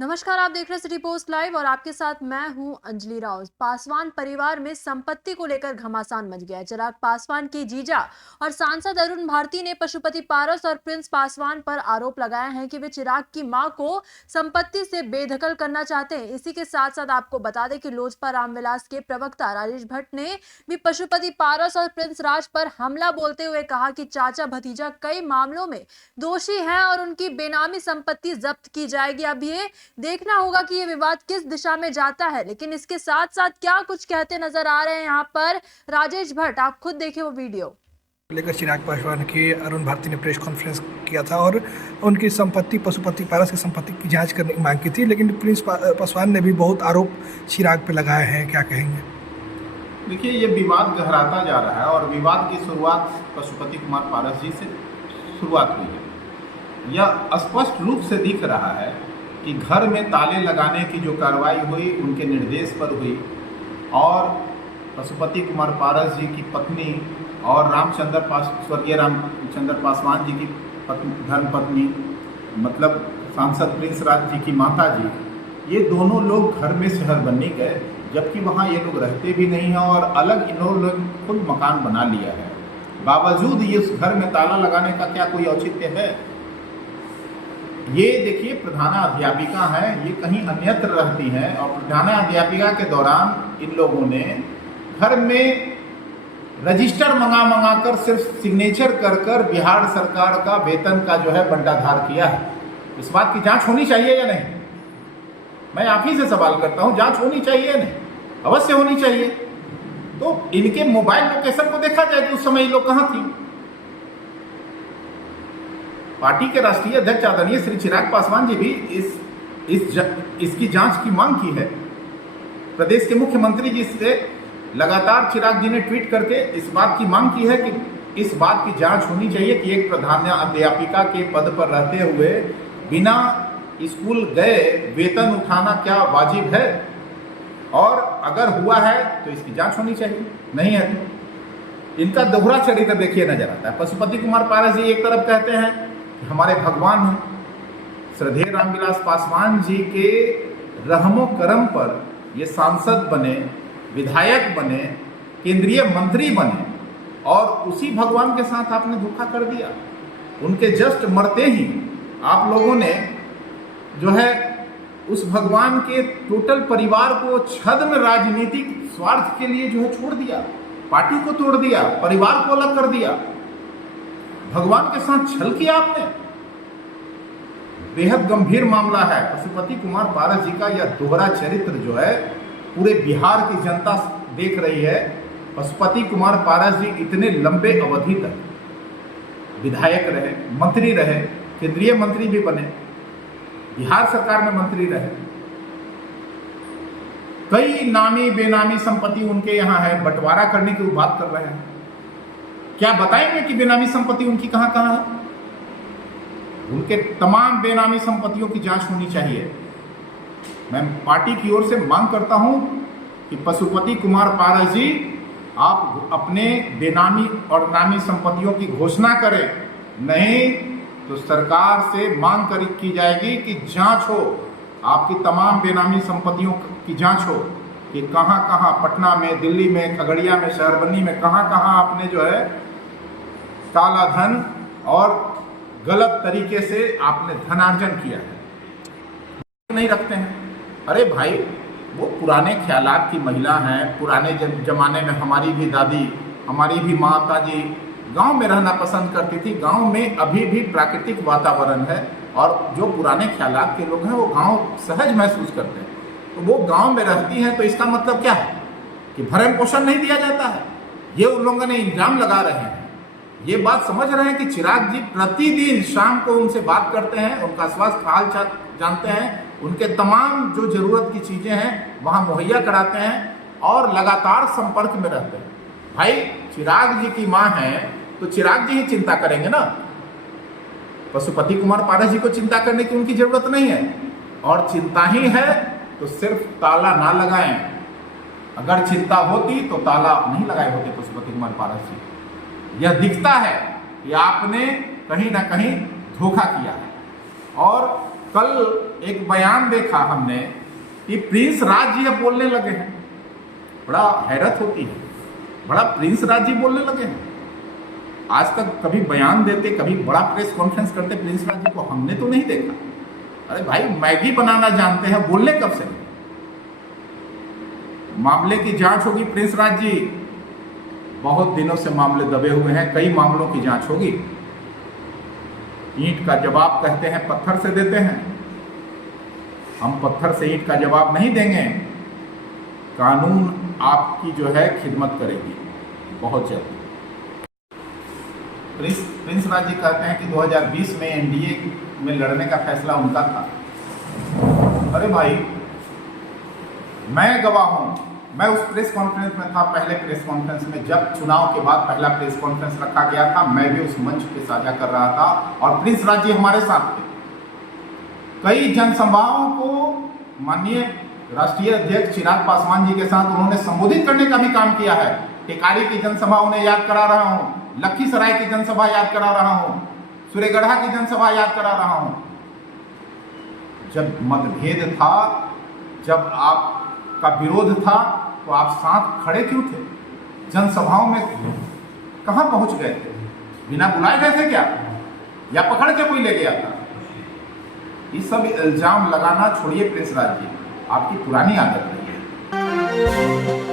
नमस्कार, आप देख रहे हैं सिटी पोस्ट लाइव और आपके साथ मैं हूं अंजलि राव। पासवान परिवार में संपत्ति को लेकर घमासान मच गया है। चिराग पासवान के जीजा और सांसद अरुण भारती ने पशुपति पारस और प्रिंस पासवान पर आरोप लगाया है कि वे चिराग की मां को संपत्ति से बेदखल करना चाहते हैं। इसी के साथ साथ आपको बता दें कि लोजपा रामविलास के प्रवक्ता राजेश भट्ट ने भी पशुपति पारस और प्रिंस राज पर हमला बोलते हुए कहा कि चाचा भतीजा कई मामलों में दोषी हैं और उनकी बेनामी संपत्ति जब्त की जाएगी। अब ये देखना होगा कि ये विवाद किस दिशा में जाता है, लेकिन इसके साथ साथ क्या कुछ कहते नजर आ रहे हैं यहाँ पर राजेश भट्ट, आप खुद देखिए वो वीडियो। लेकर चिराग पासवान की अरुण भारती ने प्रेस कॉन्फ्रेंस किया था और उनकी संपत्ति पशुपति पारस की संपत्ति की जांच करने की मांग की थी, लेकिन प्रिंस पासवान ने भी बहुत आरोप चिराग पे लगाए हैं। क्या कहेंगे? देखिए, ये विवाद गहराता जा रहा है और विवाद की शुरुआत पशुपति कुमार पारस जी से शुरुआत हुई है। यह स्पष्ट रूप से दिख रहा है कि घर में ताले लगाने की जो कार्रवाई हुई उनके निर्देश पर हुई और पशुपति कुमार पारस जी की पत्नी और स्वर्गीय रामचंद्र पासवान जी की धर्मपत्नी मतलब सांसद प्रिंस राज जी की माता जी, ये दोनों लोग घर में शहर बनने गए, जबकि वहाँ ये लोग रहते भी नहीं हैं और अलग इन्होंने खुद मकान बना लिया है। बावजूद ये उस घर में ताला लगाने का क्या कोई औचित्य है? ये देखिए, प्रधानाध्यापिका हैं, ये कहीं अन्यत्र रहती हैं और प्रधानाध्यापिका के दौरान इन लोगों ने घर में रजिस्टर मंगा कर सिर्फ सिग्नेचर कर बिहार सरकार का वेतन का जो है बंटाधार किया है। इस बात की जांच होनी चाहिए या नहीं? मैं आप ही से सवाल करता हूं, जांच होनी चाहिए या नहीं? अवश्य होनी चाहिए। तो इनके मोबाइल लोकेशन को देखा जाए कि उस समय ये लोग कहां थी। पार्टी के राष्ट्रीय अध्यक्ष आदरणीय श्री चिराग पासवान जी भी इसकी जांच की मांग की है। प्रदेश के मुख्यमंत्री जी से लगातार चिराग जी ने ट्वीट करके इस बात की मांग की है कि इस बात की जांच होनी चाहिए कि एक प्रधानाध्यापिका के पद पर रहते हुए बिना स्कूल गए वेतन उठाना क्या वाजिब है, और अगर हुआ है तो इसकी जांच होनी चाहिए, नहीं है तो इनका दोहरा चरित्र देखिए नजर आता है। पशुपति कुमार पारस जी एक तरफ कहते हैं हमारे भगवान हैं, श्रद्धेय रामविलास पासवान जी के रहमो करम पर ये सांसद बने, विधायक बने, केंद्रीय मंत्री बने, और उसी भगवान के साथ आपने धोखा कर दिया। उनके जस्ट मरते ही आप लोगों ने जो है उस भगवान के टोटल परिवार को छद्म राजनीतिक स्वार्थ के लिए जो है छोड़ दिया, पार्टी को तोड़ दिया, परिवार को अलग कर दिया, भगवान के साथ छल किया आपने। बेहद गंभीर मामला है। पशुपति कुमार पारस जी का यह दोहरा चरित्र जो है पूरे बिहार की जनता देख रही है। पशुपति कुमार पारस जी इतने लंबे अवधि तक विधायक रहे, मंत्री रहे, केंद्रीय मंत्री भी बने, बिहार सरकार में मंत्री रहे, कई नामी बेनामी संपत्ति उनके यहाँ है, बंटवारा करने की बात कर रहे हैं। क्या बताएंगे कि बेनामी संपत्ति उनकी कहाँ कहाँ है? उनके तमाम बेनामी संपत्तियों की जांच होनी चाहिए। मैं पार्टी की ओर से मांग करता हूं कि पशुपति कुमार पारस जी, आप अपने बेनामी और नामी संपत्तियों की घोषणा करें, नहीं तो सरकार से मांग की जाएगी कि जांच हो, आपकी तमाम बेनामी संपत्तियों की जांच हो कि कहां कहां, पटना में, दिल्ली में, खगड़िया में, शहरबनी में, कहां कहां आपने जो है काला धन और गलत तरीके से आपने धनार्जन किया है। नहीं रखते हैं। अरे भाई, वो पुराने ख्यालात की महिला हैं। पुराने जमाने में हमारी भी दादी, हमारी भी माता जी गांव में रहना पसंद करती थी। गांव में अभी भी प्राकृतिक वातावरण है और जो पुराने ख्यालात के लोग हैं वो गांव सहज महसूस करते हैं, तो वो गांव में रहती हैं। तो इसका मतलब क्या है कि भरण पोषण नहीं दिया जाता है? ये उन लोगों ने इल्जाम लगा रहे हैं। ये बात समझ रहे हैं कि चिराग जी प्रतिदिन शाम को उनसे बात करते हैं, उनका स्वास्थ्य हाल जानते हैं, उनके तमाम जो जरूरत की चीजें हैं वहां मुहैया कराते हैं और लगातार संपर्क में रहते हैं। भाई, चिराग जी की मां है तो चिराग जी ही चिंता करेंगे ना। पशुपति कुमार पारस जी को चिंता करने की उनकी जरूरत नहीं है, और चिंता ही है तो सिर्फ ताला ना लगाएं। अगर चिंता होती तो ताला आप नहीं लगाए होते पशुपति कुमार पारस जी। यह दिखता है कि आपने कहीं ना कहीं धोखा किया है और कल एक बयान देखा हमने कि प्रिंस राज जी अब बोलने लगे हैं। बड़ा हैरत होती है, बड़ा प्रिंस राज जी बोलने लगे हैं। आज तक कभी बयान देते, कभी बड़ा प्रेस कॉन्फ्रेंस करते प्रिंस राज जी को हमने तो नहीं देखा। अरे भाई, मैगी बनाना जानते हैं, बोलने कब से? मामले की जांच होगी प्रिंस राज जी, बहुत दिनों से मामले दबे हुए हैं, कई मामलों की जांच होगी। ईंट का जवाब कहते हैं पत्थर से देते हैं, हम पत्थर से ईंट का जवाब नहीं देंगे। कानून आपकी जो है खिदमत करेगी बहुत जल्द। प्रिंस राज जी कहते हैं कि 2020 में एनडीए में लड़ने का फैसला उनका था। अरे भाई, मैं गवाह हूं, मैं उस प्रेस कॉन्फ्रेंस में था, पहले प्रेस कॉन्फ्रेंस में, जब चुनाव के बाद पहला प्रेस कॉन्फ्रेंस रखा गया था, मैं भी उस मंच पे साझा कर रहा था और प्रिंस राज जी हमारे साथ थे। कई जनसभाओं को माननीय राष्ट्रीय अध्यक्ष चिराग पासवान जी के साथ उन्होंने संबोधित करने का भी काम किया है। टिकारी की जनसभा उन्हें याद करा रहा हूं, लखीसराय की जनसभा याद करा रहा हूं, सूर्यगढ़ा की जनसभा याद करा रहा हूं। जब मतभेद था, जब आपका विरोध था, तो आप साथ खड़े क्यों थे? जनसभाओं में कहां पहुंच गए थे? बिना बुलाए गए थे क्या, या पकड़ के कोई ले गया था? ये सब इल्जाम लगाना छोड़िए प्रिंस राज जी, आपकी पुरानी आदत रही है।